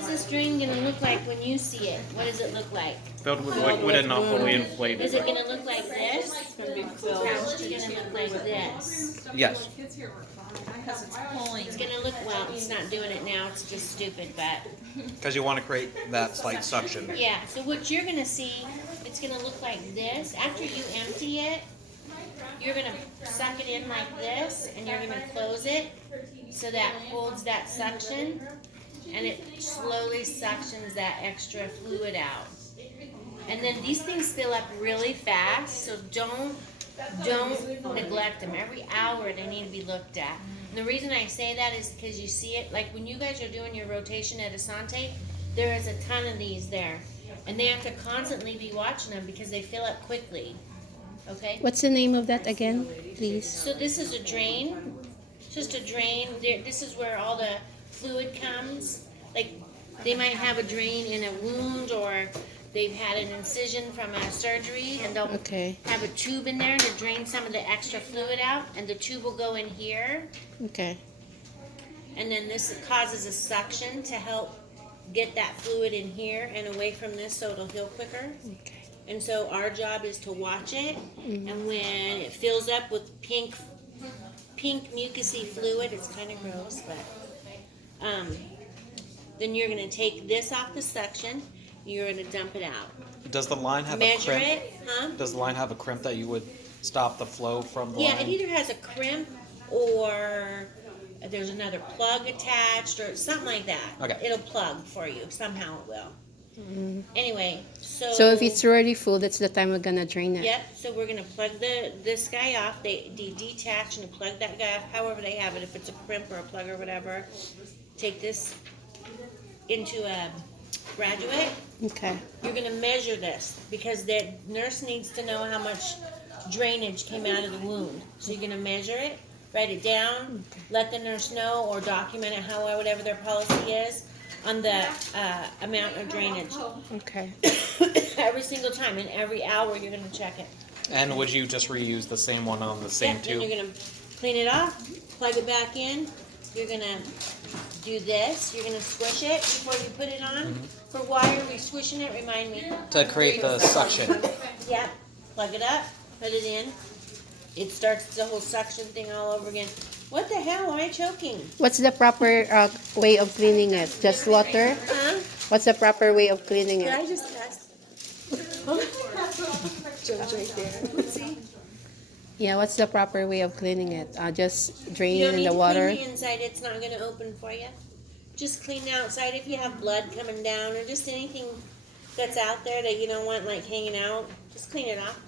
What's this drain gonna look like when you see it? What does it look like? Filled with liquid and not fully inflated. Is it gonna look like this? It's gonna look like this. Yes. Because it's pulling. It's gonna look, well, it's not doing it now, it's just stupid, but, Because you want to create that slight suction. yeah. So what you're gonna see, it's gonna look like this. After you empty it, you're gonna suck it in like this, and you're gonna close it so that holds that suction, and it slowly suctions that extra fluid out. And then these things fill up really fast, so don't neglect them. Every hour they need to be looked at. And the reason I say that is because you see it, like when you guys are doing your rotation at Asante, there is a ton of these there. And they have to constantly be watching them because they fill up quickly. Okay? What's the name of that again, please? So this is a drain. It's just a drain. This is where all the fluid comes. Like they might have a drain in a wound, or they've had an incision from a surgery, and they'll Okay. have a tube in there to drain some of the extra fluid out, and the tube will go in here, Okay. and then this causes a suction to help get that fluid in here and away from this so it'll heal quicker. Okay. And so our job is to watch it, and when it fills up with pink mucousy fluid, it's kind of gross, but then you're going to take this off the suction, you're going to dump it out. Does the line have a Measure crimp? it, huh? Does the line have a crimp that you would stop the flow from the Yeah, line? it either has a crimp or there's another plug attached or something like that. Okay. It'll plug for you. Somehow it will. Anyway, so... So if it's already full, that's the time we're gonna drain it. Yep, so we're going to plug this guy off. They detach and plug that guy off, however they have it. If it's a crimp or a plug or whatever, take this into a graduate. Okay. You're going to measure this because the nurse needs to know how much drainage came out of the wound. So you're going to measure it, write it down, let the nurse know, or document it, however, whatever their policy is, on the amount of drainage. Okay. Every single time, and every hour you're going to check it. And would you just reuse the same one on the same Yeah, then tube? you're going to clean it off, plug it back in. You're going to do this. You're going to swish it before you put it on. For why are we swishing it? Remind me. To create the suction. Yeah, plug it up, put it in. It starts the whole suction thing all over again. What the hell? Why am I choking? What's the proper way of cleaning it? Just water? Huh? What's the proper way of cleaning Did it? I just test? Joe's right there. See? Yeah, what's the proper way of cleaning it? Just drain You it don't in need the to water? clean the inside. It's not going to open for you. Just clean the outside. If you have blood coming down or just anything that's out there that you don't want like hanging out, just clean it off.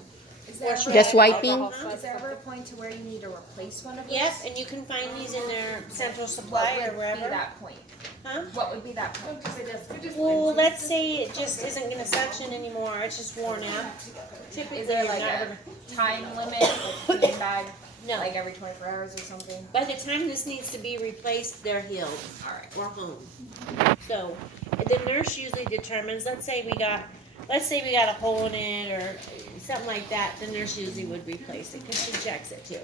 Wash your Just hands. wiping? Is there ever a point to where you need to replace one of those? Yep, and you can find these in their central What supply or would be wherever. that point? Huh? What would be that point? Well, let's say it just isn't going to suction anymore. It's just worn out. Typically, Is there you're like not a gonna- time limit, like cleaning bag, No. like every 24 hours or something? By the time this needs to be replaced, they're healed Alright. or home. So the nurse usually determines. Let's say we got a hole in it or something like that. The nurse usually would replace it because she checks it too.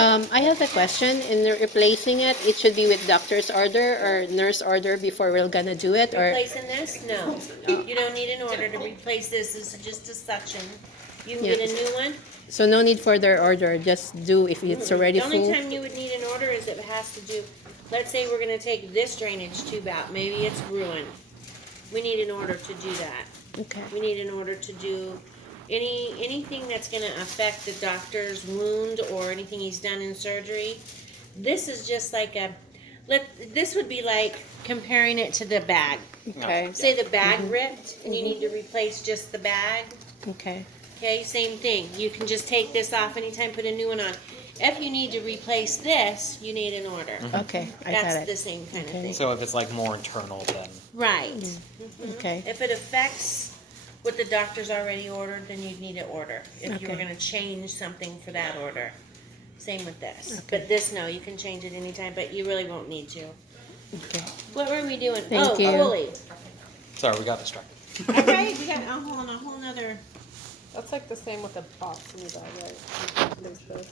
I have a question. In replacing it, it should be with doctor's order or nurse order before we're gonna do it, or Replacing this? No. You don't need an order to replace this. This is just a suction. You can Yeah. get a new one. so no need for their order. Just do if it's already The only full. time you would need an order is if it has to do, let's say we're gonna take this drainage tube out, maybe it's ruined. We need an order to do that. Okay. We need an order to do anything that's gonna affect the doctor's wound or anything he's done in surgery. This is just like this would be like comparing it to the bag. Okay. Say the bag ripped and you need to replace just the bag. Okay. Okay, same thing. You can just take this off anytime, put a new one on. If you need to replace this, you need an order. Okay. I That's got the it. same kind of Okay. thing. So if it's like more internal, then Right. Okay. If it affects what the doctor's already ordered, then you'd need an order. If you were Okay. going to change something for that order. Same with this. Okay. But this, no, you can change it anytime, but you really won't need to. Okay. What were we doing? Thank you. Pulley. sorry, we got distracted. All right, we got a whole nother. That's like the same with the box in the bag, right? There's this.